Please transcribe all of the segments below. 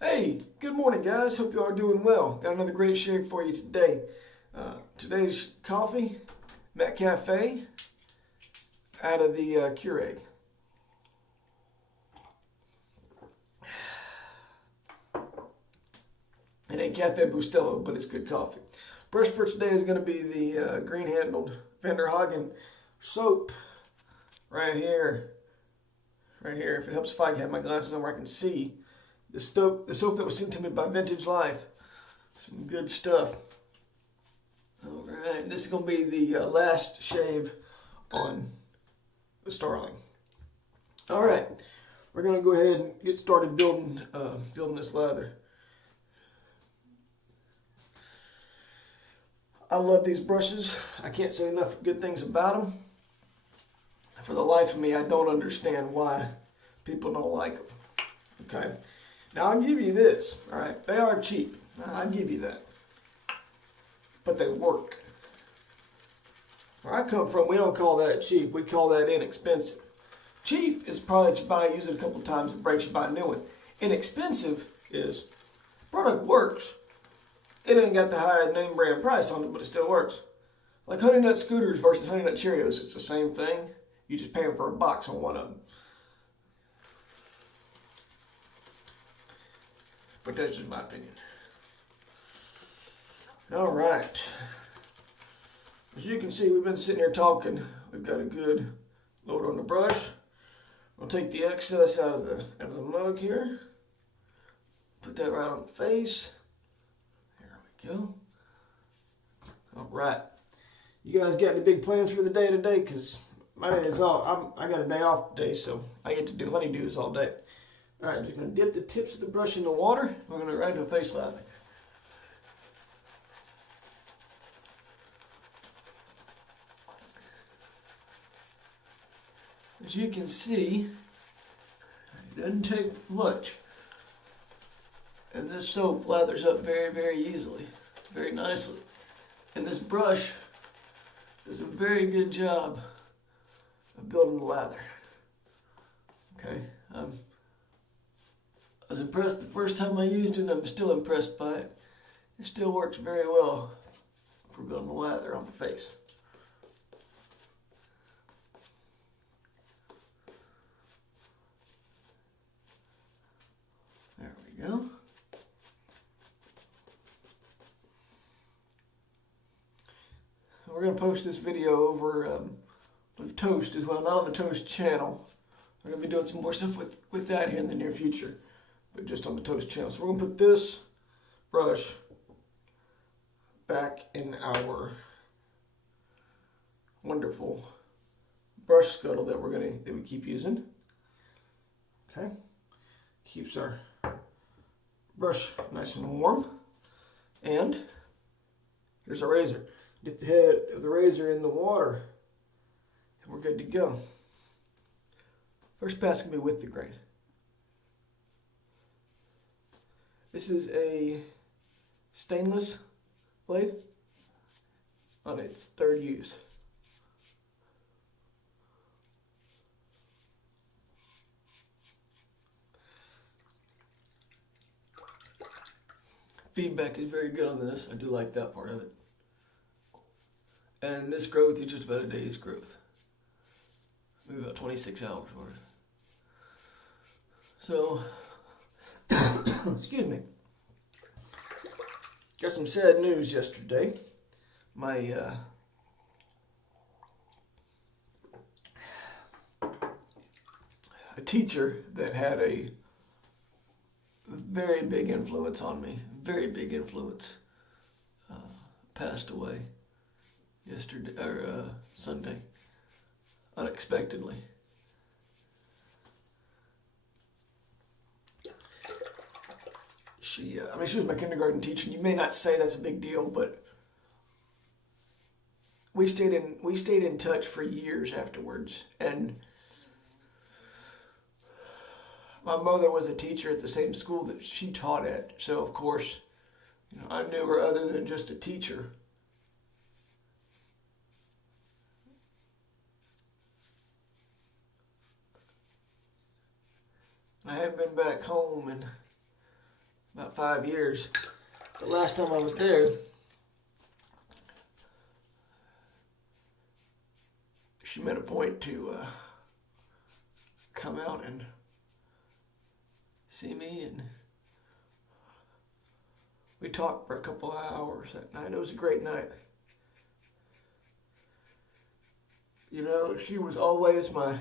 Hey, good morning, guys. Hope you are doing well. Got another great shake for you today. Today's coffee, Met Cafe, out of the Keurig. It ain't Cafe Bustelo, but it's good coffee. Brush for today is going to be the green-handled Vanderhagen soap right here. Right here. If it helps if I have my glasses on where I can see. The soap that was sent to me by Vintage Life. Some good stuff. Alright, this is going to be the last shave on the Starling. Alright, we're going to go ahead and get started building this lather. I love these brushes. I can't say enough good things about them. For the life of me, I don't understand why people don't like them. Okay? Now, I'll give you this, all right? They are cheap. I'll give you that. But they work. Where I come from, we don't call that cheap. We call that inexpensive. Cheap is probably that you buy, use it a couple times, it breaks, you buy a new one. Inexpensive is product works. It ain't got the high name brand price on it, but it still works. Like Honey Nut Scooters versus Honey Nut Cheerios, it's the same thing. You just pay them for a box on one of them. But that's just my opinion. All right. As you can see, we've been sitting here talking. We've got a good load on the brush. We'll take the excess out of the mug here. Put that right on the face. There we go. All right. You guys got any big plans for the day today? Because my day is all, I got a day off today, so I get to do honeydews all day. All right, just going to dip the tips of the brush in the water. We're going to right into a face lather. As you can see, it doesn't take much. And this soap lathers up very, very easily, very nicely. And this brush does a very good job of building the lather. Okay, I was impressed the first time I used it, and I'm still impressed by it. It still works very well for building the lather on the face. There we go. We're going to post this video over on Toast as well, not on the Toast channel. We're going to be doing some more stuff with that here in the near future, but just on the Toast channel. So we're going to put this brush back in our wonderful brush scuttle that we keep using. Okay, keeps our brush nice and warm. And here's our razor. Dip the head of the razor in the water, and we're good to go. First pass can be with the grain. This is a stainless blade on its third use. Feedback is very good on this. I do like that part of it. And this growth is just about a day's growth. Maybe about 26 hours worth. So, excuse me. Got some sad news yesterday. My a teacher that had a very big influence on me, very big influence, passed away yesterday or Sunday, unexpectedly. She was my kindergarten teacher. You may not say that's a big deal, but we stayed in touch for years afterwards. And my mother was a teacher at the same school that she taught at, so of course, I knew her other than just a teacher. I hadn't been back home in about 5 years. The last time I was there, she made a point to come out and see me, and we talked for a couple of hours that night. It was a great night. You know, she was always a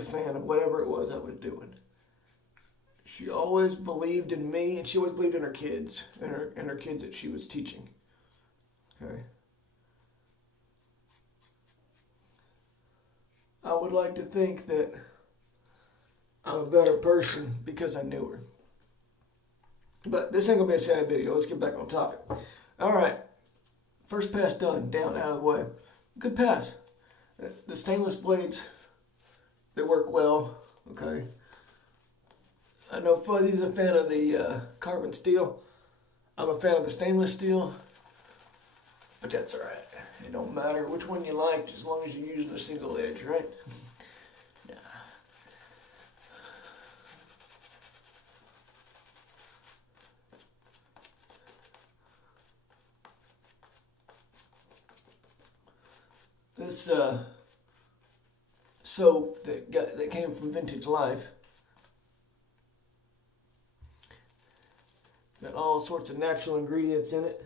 fan of whatever it was I was doing. She always believed in me, and she always believed in her kids, and her kids that she was teaching. Okay. I would like to think that I'm a better person because I knew her. But this ain't gonna be a sad video. Let's get back on topic. All right. First pass done. Down, out of the way. Good pass. The stainless blades, they work well. Okay. I know Fuzzy's a fan of the carbon steel. I'm a fan of the stainless steel. But that's alright. It don't matter which one you like, as long as you're using a single edge, right? Yeah. This soap that came from Vintage Life got all sorts of natural ingredients in it.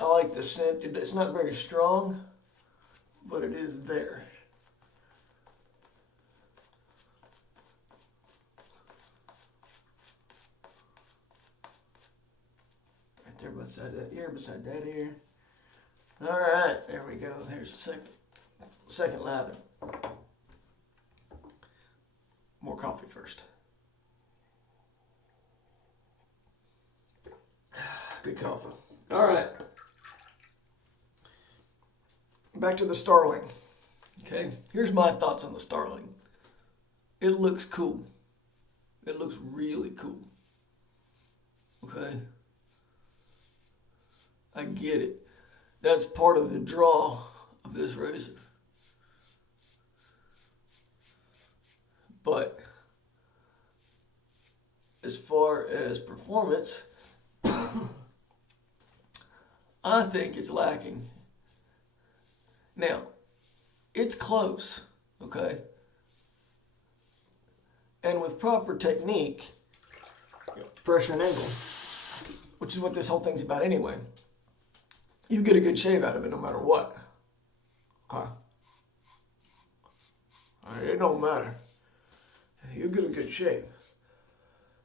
I like the scent. It's not very strong, but it is there. Right there beside that ear, beside that ear. All right, there we go. There's the second lather. More coffee first. Good coffee. All right. Back to the Starling. Okay, here's my thoughts on the Starling. It looks cool. It looks really cool. Okay. I get it. That's part of the draw of this razor. But as far as performance, I think it's lacking. Now, it's close, okay? And with proper technique, pressure and angle, which is what this whole thing's about anyway, you get a good shave out of it no matter what. Okay? It don't matter. You get a good shave.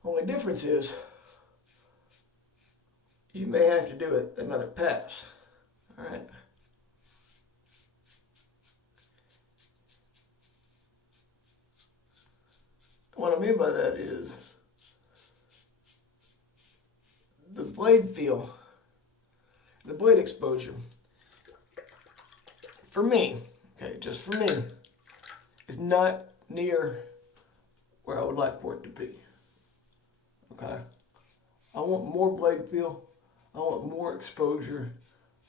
Only difference is you may have to do it another pass. All right? What I mean by that is the blade feel, the blade exposure, for me, okay, just for me, is not near where I would like for it to be. Okay? I want more blade feel. I want more exposure.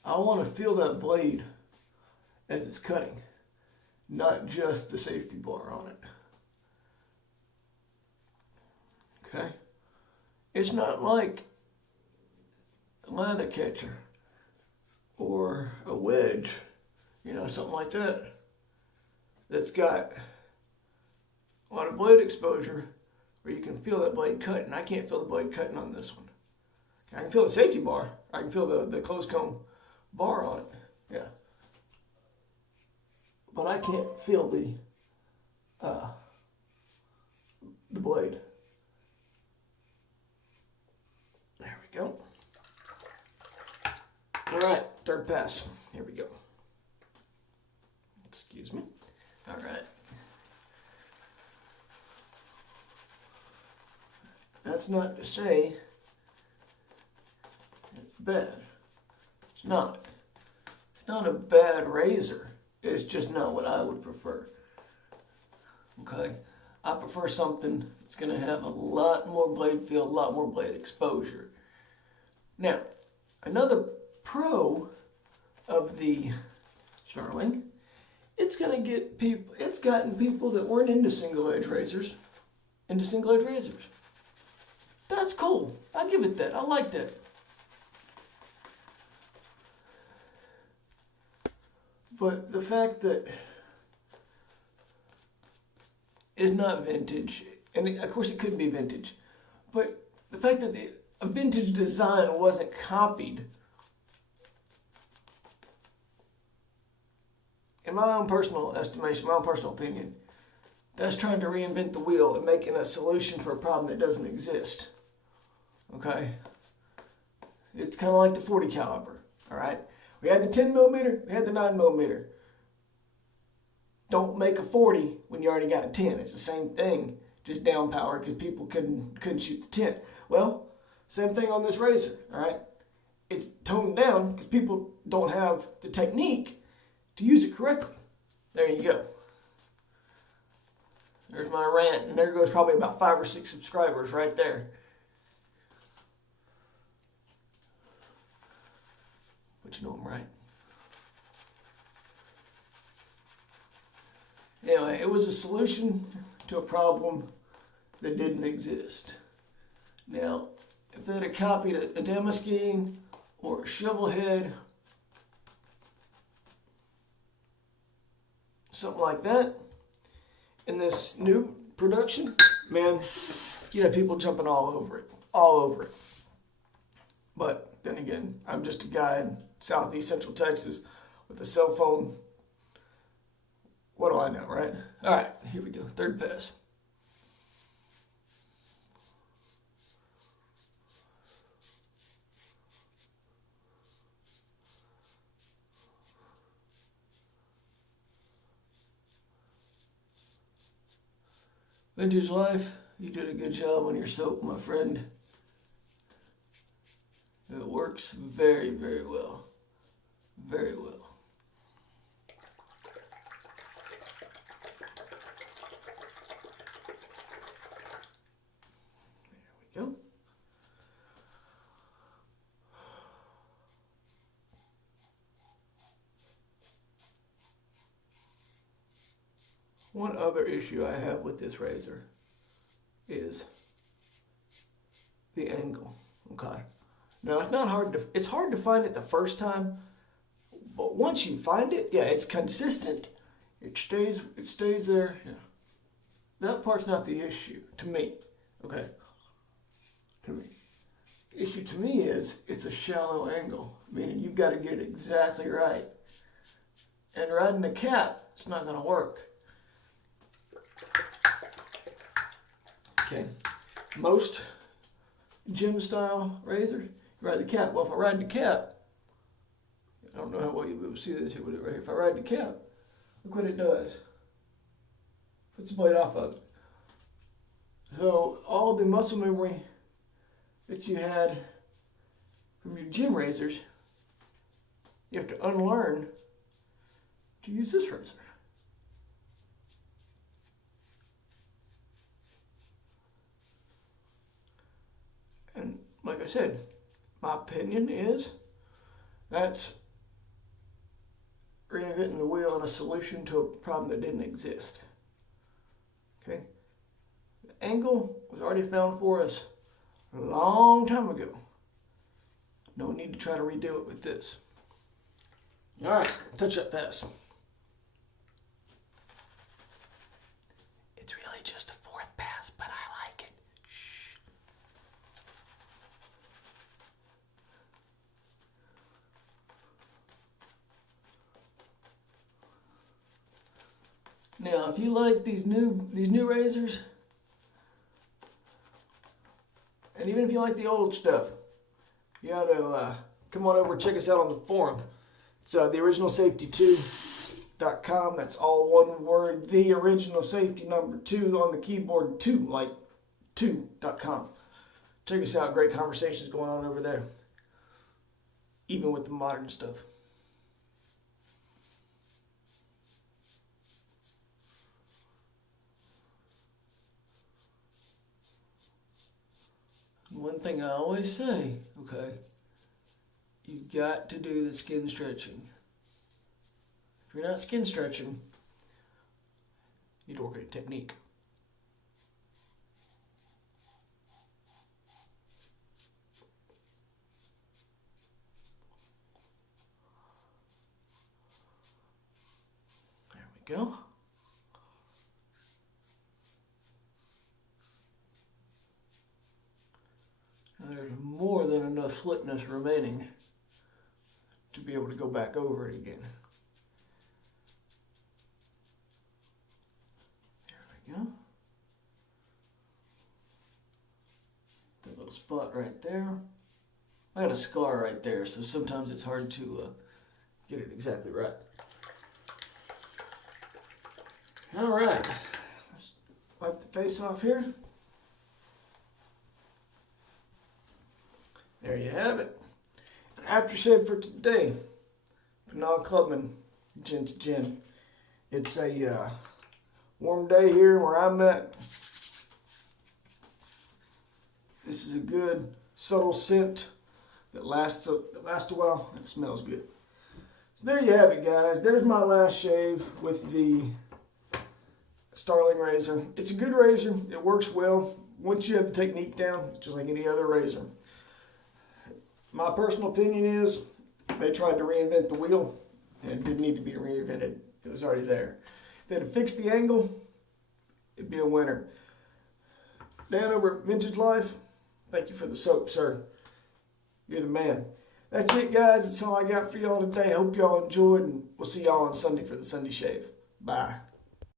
I want to feel that blade as it's cutting, not just the safety bar on it. Okay? It's not like a lather catcher or a wedge, something like that, that's got a lot of blade exposure where you can feel that blade cutting. I can't feel the blade cutting on this one. I can feel the safety bar. I can feel the closed comb bar on it. Yeah. But I can't feel the blade. There we go. All right, third pass. Here we go. Excuse me. All right. That's not to say it's bad. It's not. It's not a bad razor. It's just not what I would prefer. Okay? I prefer something that's going to have a lot more blade feel, a lot more blade exposure. Now, another pro of the Starling it's gonna get people. It's gotten people that weren't into single edge razors into single edge razors. That's cool. I give it that. I like that. But the fact that it's not vintage, and of course it could be vintage, but the fact that a vintage design wasn't copied, in my own personal estimation, my own personal opinion, that's trying to reinvent the wheel and making a solution for a problem that doesn't exist. Okay? It's kind of like the 40 caliber, all right? We had the 10 millimeter, we had the 9 millimeter. Don't make a 40 when you already got a 10. It's the same thing, just down powered because people couldn't shoot the 10. Well, same thing on this razor, all right? It's toned down because people don't have the technique to use it correctly. There you go. There's my rant, and there goes probably about 5 or 6 subscribers right there. But you know I'm right. Anyway, it was a solution to a problem that didn't exist. Now, if they'd have copied a Damascene or a shovel head, something like that, in this new production, man, you have people jumping all over it. But then again, I'm just a guy in southeast central Texas with a cell phone. What do I know, right? All right, here we go. Third pass. Vintage Life, you did a good job on your soap, my friend. It works very, very well. Very well. There we go. One other issue I have with this razor is the angle. Okay. Now it's hard to find it the first time, but once you find it, yeah, it's consistent. It stays there. Yeah. That part's not the issue to me. Okay. To me. The issue to me is it's a shallow angle, meaning you've got to get it exactly right. And riding the cap, it's not going to work. Okay. Most gym style razors, you ride the cap. Well, if I ride the cap, I don't know how well you'll be able to see this here with it right here. If I ride the cap, look what it does. Puts the blade off of it. So all the muscle memory that you had from your gym razors, you have to unlearn to use this razor. And like I said, my opinion is that's reinventing the wheel and a solution to a problem that didn't exist. Okay? The angle was already found for us a long time ago. No need to try to redo it with this. All right, touch-up pass. It's really just a fourth pass, but I like it. Shh. Now, if you like these new razors, and even if you like the old stuff, you ought to come on over and check us out on the forum. It's theoriginalsafety2.com. That's all one word. The original safety number 2 on the keyboard. 2, like 2.com. Check us out. Great conversations going on over there. Even with the modern stuff. One thing I always say, okay, you've got to do the skin stretching. If if you're not skin stretching, you need to work on your technique. There we go. And there's more than enough slickness remaining to be able to go back over it again. There we go. That little spot right there. I got a scar right there, so sometimes it's hard to get it exactly right. All right, let's wipe the face off here. There you have it. Aftershave for today. Pinal Clubman Gin to Gin. It's a warm day here where I'm at. This is a good subtle scent that lasts a while and it smells good. So there you have it, guys. There's my last shave with the Starling razor. It's a good razor. It works well. Once you have the technique down, it's just like any other razor. My personal opinion is they tried to reinvent the wheel and it didn't need to be reinvented. It was already there. If they'd have fixed the angle, it'd be a winner. Dan over at Vintage Life, thank you for the soap, sir. You're the man. That's it, guys. That's all I got for y'all today. Hope y'all enjoyed, and we'll see y'all on Sunday for the Sunday shave. Bye.